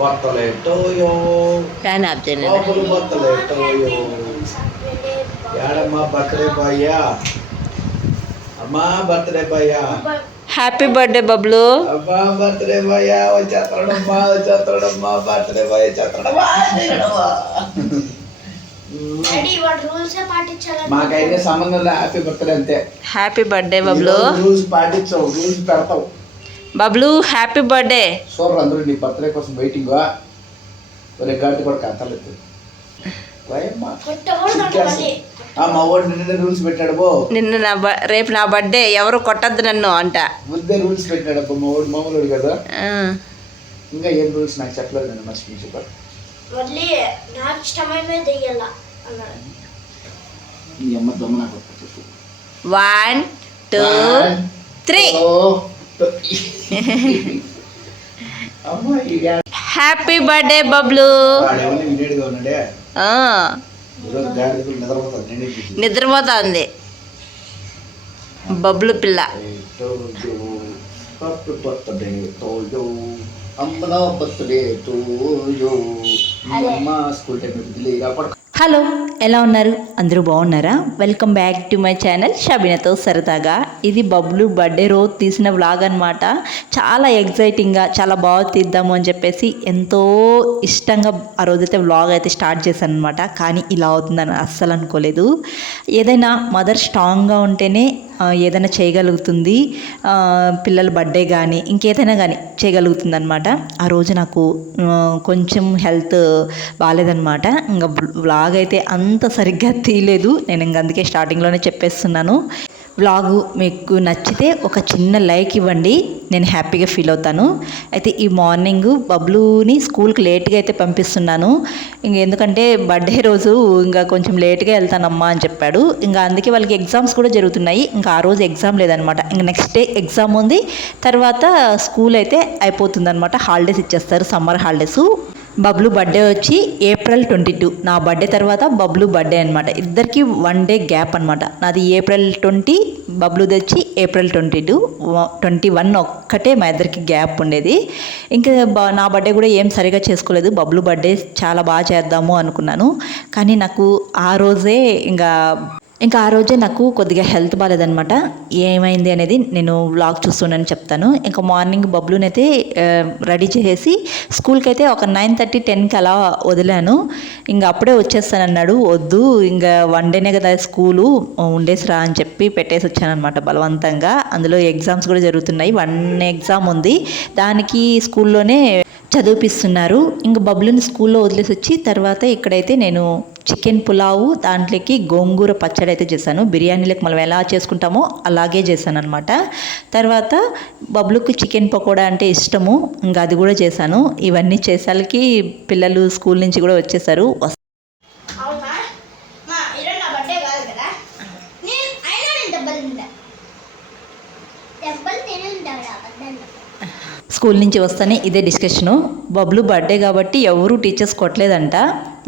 బత్తలేటోయో fan of చేయండి. బాబులు బత్తలేటోయో ఏడమ్మా birthday బాయ్యా అమ్మా బర్త్డే బాయ్యా హ్యాపీ బర్త్డే బబ్లు. అమ్మా బర్త్డే బాయ్యా వచ్చేస్తాడమ్మా బర్త్డే బాయ్ వచ్చేస్తాడమ్మా మాకైతే సంబంధం లేదు. హ్యాపీ బర్త్డే అంతే. Happy birthday Bablu. రూల్స్ పాటించవు, రూల్స్ పెడతావు. Bablu happy birthday. సూపర్. అందరూ నీ బర్త్డే కోసం వెయిటింగ్. ఒరే గాడి కూడా కథలేదు. మా వాడు నిన్న రూల్స్ పెట్టాడు బో. నిన్న రేపు నా బర్త్డే ఎవరు కొట్టద్దు నన్ను అంట. ముందే రూల్స్ పెట్టాడు అబ్బా మా వాడు. మామూలు కదా. ఇంకా ఏం రూల్స్ నాకు చెప్పలేదు. నన్ను మర్చిపోయి చెప్పారు. ఈ అమ్మ దొమ్మ నాకు 1 2 3 హ్యాపీ బర్త్డే బబ్లు. నిద్రపోతుంది బబ్లు పిల్ల. హలో, ఎలా ఉన్నారు? అందరూ బాగున్నారా? Welcome back to my channel షబీనాతో సరదాగా. ఇది బబ్లు బర్త్డే రోజు తీసిన వ్లాగ్ అనమాట. చాలా ఎగ్జైటింగ్గా, చాలా బాగా తీద్దాము అని చెప్పేసి ఎంతో ఇష్టంగా ఆ రోజైతే వ్లాగ్ అయితే స్టార్ట్ చేశాను అనమాట. కానీ ఇలా అవుతుందని అస్సలు అనుకోలేదు. ఏదైనా మదర్ స్ట్రాంగ్గా ఉంటేనే ఏదైనా చేయగలుగుతుంది. పిల్లల బర్త్డే కానీ ఇంకేదైనా కానీ చేయగలుగుతుంది అనమాట. ఆ రోజు నాకు కొంచెం హెల్త్ బాగాలేదనమాట. ఇంకా వ్లాగ్ అయితే అంత సరిగ్గా తీయలేదు. నేను ఇంక అందుకే స్టార్టింగ్లోనే చెప్పేస్తున్నాను. వ్లాగు మీకు నచ్చితే ఒక చిన్న లైక్ ఇవ్వండి, నేను హ్యాపీగా ఫీల్ అవుతాను. అయితే ఈ మార్నింగ్ బబ్లుని స్కూల్కి లేట్గా అయితే పంపిస్తున్నాను. ఎందుకంటే బర్త్డే రోజు ఇంకా కొంచెం లేట్గా వెళ్తానమ్మా అని చెప్పాడు. ఇంకా అందుకే వాళ్ళకి ఎగ్జామ్స్ కూడా జరుగుతున్నాయి. ఇంకా ఆ రోజు ఎగ్జామ్ లేదనమాట. ఇంకా నెక్స్ట్ డే ఎగ్జామ్ ఉంది. తర్వాత స్కూల్ అయితే అయిపోతుంది అనమాట. హాలిడేస్ ఇచ్చేస్తారు, సమ్మర్ హాలిడేస్. బబ్లు బర్త్డే వచ్చి April 22. నా బర్త్డే తర్వాత బబ్లు బర్త్డే అనమాట. ఇద్దరికి 1 డే గ్యాప్ అనమాట. నాది April 20, బబ్లుది వచ్చి April 22. 21 ఒక్కటే మా ఇద్దరికి గ్యాప్ ఉండేది. ఇంకా నా బర్త్డే కూడా ఏం సరిగా చేసుకోలేదు. బబ్లు బర్త్డే చాలా బాగా చేద్దాము అనుకున్నాను. కానీ నాకు ఆ రోజే ఇంకా ఆ రోజే నాకు కొద్దిగా హెల్త్ బాగాలేదనమాట. ఏమైంది అనేది నేను వ్లాగ్ చూస్తున్నాను చెప్తాను. ఇంకా మార్నింగ్ బబ్లునైతే రెడీ చేసేసి స్కూల్కి అయితే ఒక 9:30, 10కి అలా వదిలాను. ఇంకా అప్పుడే వచ్చేస్తానన్నాడు. వద్దు, ఇంకా 1 డేనే కదా స్కూలు, ఉండేసిరా అని చెప్పి పెట్టేసి వచ్చానమాట బలవంతంగా. అందులో ఎగ్జామ్స్ కూడా జరుగుతున్నాయి. 1 ఎగ్జామ్ ఉంది, దానికి స్కూల్లోనే చదివిపిస్తున్నారు. ఇంకా బబ్లుని స్కూల్లో వదిలేసి వచ్చి తర్వాత ఇక్కడైతే నేను చికెన్ పులావు, దాంట్లోకి గోంగూర పచ్చడి అయితే చేశాను. బిర్యానీలకు మనం ఎలా చేసుకుంటామో అలాగే చేశాను అనమాట. తర్వాత బబ్లుకి చికెన్ పకోడా అంటే ఇష్టము, ఇంకా అది కూడా చేశాను. ఇవన్నీ చేసాలకి పిల్లలు స్కూల్ నుంచి కూడా వచ్చేసారు. స్కూల్ నుంచి వస్తానే ఇదే డిస్కషను. బబ్లు బర్త్డే కాబట్టి ఎవరు టీచర్స్ కొట్టలేదంట.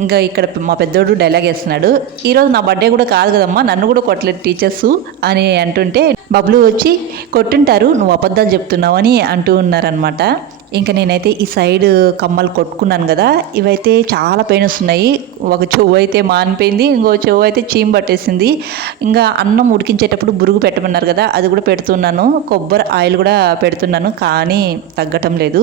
ఇంకా ఇక్కడ మా పెద్దోడు డైలాగ్ వేస్తున్నాడు, ఈరోజు నా బర్త్డే కూడా కాదు కదమ్మా, నన్ను కూడా కొట్టలేదు టీచర్స్ అని అంటుంటే, బబ్లు వచ్చి కొట్టుంటారు, నువ్వు అబద్ధాలు చెప్తున్నావు అని అంటూ ఉన్నారనమాట. ఇంకా నేనైతే ఈ సైడ్ కమ్మలు కొట్టుకున్నాను కదా, ఇవైతే చాలా పెయిన్ వస్తున్నాయి. ఒక చెవు అయితే మానిపోయింది, ఇంకో చెవు అయితే చీమ పట్టేసింది. ఇంకా అన్నం ఉడికించేటప్పుడు బురుగు పెట్టమన్నారు కదా, అది కూడా పెడుతున్నాను. కొబ్బరి ఆయిల్ కూడా పెడుతున్నాను, కానీ తగ్గటం లేదు.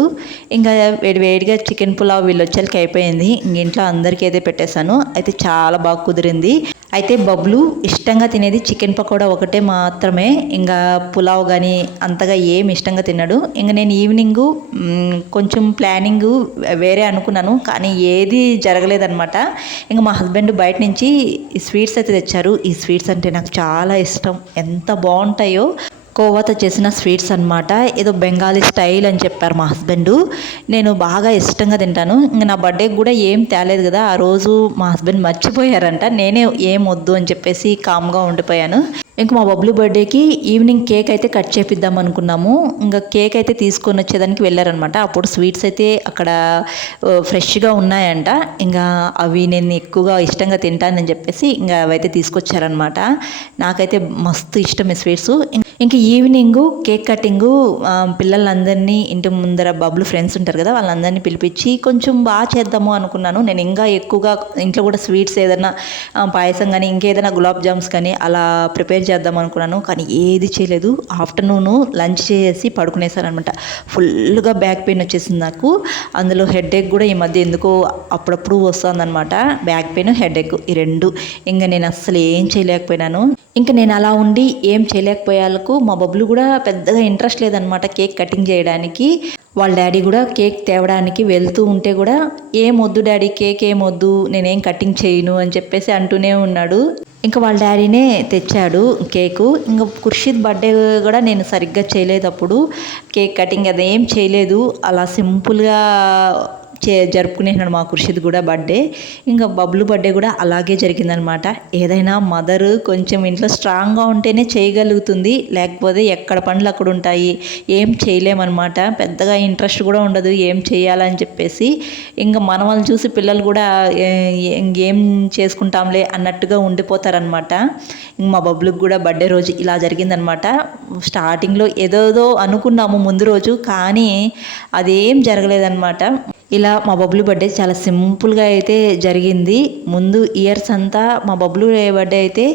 ఇంకా వేడివేడిగా చికెన్ పులావ్ వీళ్ళు వచ్చేకి అయిపోయింది. ఇంక ఇంట్లో అందరికీ అయితే పెట్టేశాను. అయితే చాలా బాగా కుదిరింది. అయితే బబ్లు ఇష్టంగా తినేది చికెన్ పకోడా ఒకటే మాత్రమే. ఇంకా పులావ్ కానీ అంతగా ఏమి ఇష్టంగా తిన్నాడు. ఇంకా నేను ఈవినింగు కొంచెం ప్లానింగ్ వేరే అనుకున్నాను, కానీ ఏది జరగలేదన్నమాట. ఇంకా మా హస్బెండ్ బయట నుంచి ఈ స్వీట్స్ అయితే తెచ్చారు. ఈ స్వీట్స్ అంటే నాకు చాలా ఇష్టం, ఎంత బాగుంటాయో. కోవాతో చేసిన స్వీట్స్ అనమాట. ఏదో బెంగాలీ స్టైల్ అని చెప్పారు మా హస్బెండ్. నేను బాగా ఇష్టంగా తింటాను. ఇంకా నా బర్త్డేకి కూడా ఏం తేలేదు కదా, ఆ రోజు మా హస్బెండ్ మర్చిపోయారంట. నేనే ఏం వద్దు అని చెప్పేసి కామ్గా ఉండిపోయాను. ఇంకా మా బబ్లు బర్త్డేకి ఈవినింగ్ కేక్ అయితే కట్ చేపిద్దాం అనుకున్నాము. ఇంకా కేక్ అయితే తీసుకొని వచ్చేదానికి వెళ్ళారనమాట. అప్పుడు స్వీట్స్ అయితే అక్కడ ఫ్రెష్గా ఉన్నాయంట. ఇంకా అవి నేను ఎక్కువగా ఇష్టంగా తింటానని చెప్పేసి ఇంకా అవైతే తీసుకొచ్చారనమాట. నాకైతే మస్తు ఇష్టం ఈ స్వీట్స్. ఇంక ఈవినింగ్ కేక్ కటింగు పిల్లలందరినీ ఇంటి ముందర బబ్లు ఫ్రెండ్స్ ఉంటారు కదా, వాళ్ళందరినీ పిలిపించి కొంచెం బాగా చేద్దాము అనుకున్నాను. నేను ఇంకా ఎక్కువగా ఇంట్లో కూడా స్వీట్స్ ఏదైనా పాయసం కానీ ఇంకేదైనా గులాబ్ జామ్స్ కానీ అలా ప్రిపేర్ చేద్దాం అనుకున్నాను. కానీ ఏది చేయలేదు. ఆఫ్టర్నూను లంచ్ చేసి పడుకునేసారనమాట. ఫుల్గా బ్యాక్ పెయిన్ వచ్చేసింది నాకు. అందులో హెడేక్ కూడా ఈ మధ్య ఎందుకో అప్పుడప్పుడు వస్తుందన్నమాట. బ్యాక్ పెయిన్, హెడేక్ ఈ రెండు. ఇంకా నేను అస్సలు ఏం చేయలేకపోయినాను. ఇంకా నేను అలా ఉండి ఏం చేయలేకపోయాలకు మా బబ్లు కూడా పెద్దగా ఇంట్రెస్ట్ లేదనమాట కేక్ కటింగ్ చేయడానికి. వాళ్ళ డాడీ కూడా కేక్ తేవడానికి వెళ్తూ ఉంటే కూడా ఏం వద్దు డాడీ, కేక్ ఏం వద్దు, నేనేం కటింగ్ చేయను అని చెప్పేసి అంటూనే ఉన్నాడు. ఇంకా వాళ్ళ డాడీనే తెచ్చాడు కేకు. ఇంకా ఖుర్షీద్ బర్త్డే కూడా నేను సరిగ్గా చేయలేదు. అప్పుడు కేక్ కటింగ్ అదేం చేయలేదు. అలా సింపుల్గా జరుపుకునేసినాడు మా ఖుర్షీద్ కూడా బర్త్డే. ఇంకా బబ్లు బర్త్డే కూడా అలాగే జరిగిందనమాట. ఏదైనా మదర్ కొంచెం ఇంట్లో స్ట్రాంగ్గా ఉంటేనే చేయగలుగుతుంది, లేకపోతే ఎక్కడ పనులు అక్కడ ఉంటాయి, ఏం చేయలేమన్నమాట. పెద్దగా ఇంట్రెస్ట్ కూడా ఉండదు ఏం చేయాలని చెప్పేసి. ఇంకా మన వాళ్ళు చూసి పిల్లలు కూడా ఏం చేసుకుంటాంలే అన్నట్టుగా ఉండిపోతారనమాట. ఇంక మా బబ్లుకి కూడా బర్త్డే రోజు ఇలా జరిగిందనమాట. స్టార్టింగ్లో ఏదోదో అనుకున్నాము ముందు రోజు, కానీ అదేం జరగలేదన్నమాట. ఇలా మా బబ్లు బర్త్డే చాలా సింపుల్గా అయితే జరిగింది. ముందు ఇయర్స్ అంతా మా బబ్లు బర్త్డే అయితే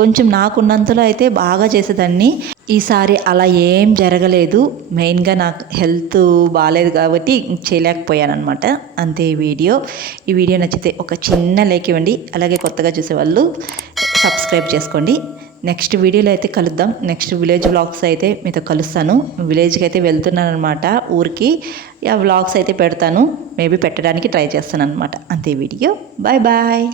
కొంచెం నాకున్నంతలో అయితే బాగా చేసేదాన్ని. ఈసారి అలా ఏం జరగలేదు. మెయిన్గా నాకు హెల్త్ బాగాలేదు కాబట్టి చేయలేకపోయాను అనమాట. అంతే ఈ వీడియో నచ్చితే ఒక చిన్న లైక్ ఇవ్వండి. అలాగే కొత్తగా చూసేవాళ్ళు సబ్స్క్రైబ్ చేసుకోండి. నెక్స్ట్ వీడియోలో అయితే కలుద్దాం. నెక్స్ట్ విలేజ్ వ్లాగ్స్ అయితే మీతో కలుస్తాను. విలేజ్కి అయితే వెళ్తున్నాను అనమాట, ఊరికి. ఆ వ్లాగ్స్ అయితే పెడతాను, మేబీ పెట్టడానికి ట్రై చేస్తాను అనమాట. అంతే వీడియో. Bye bye.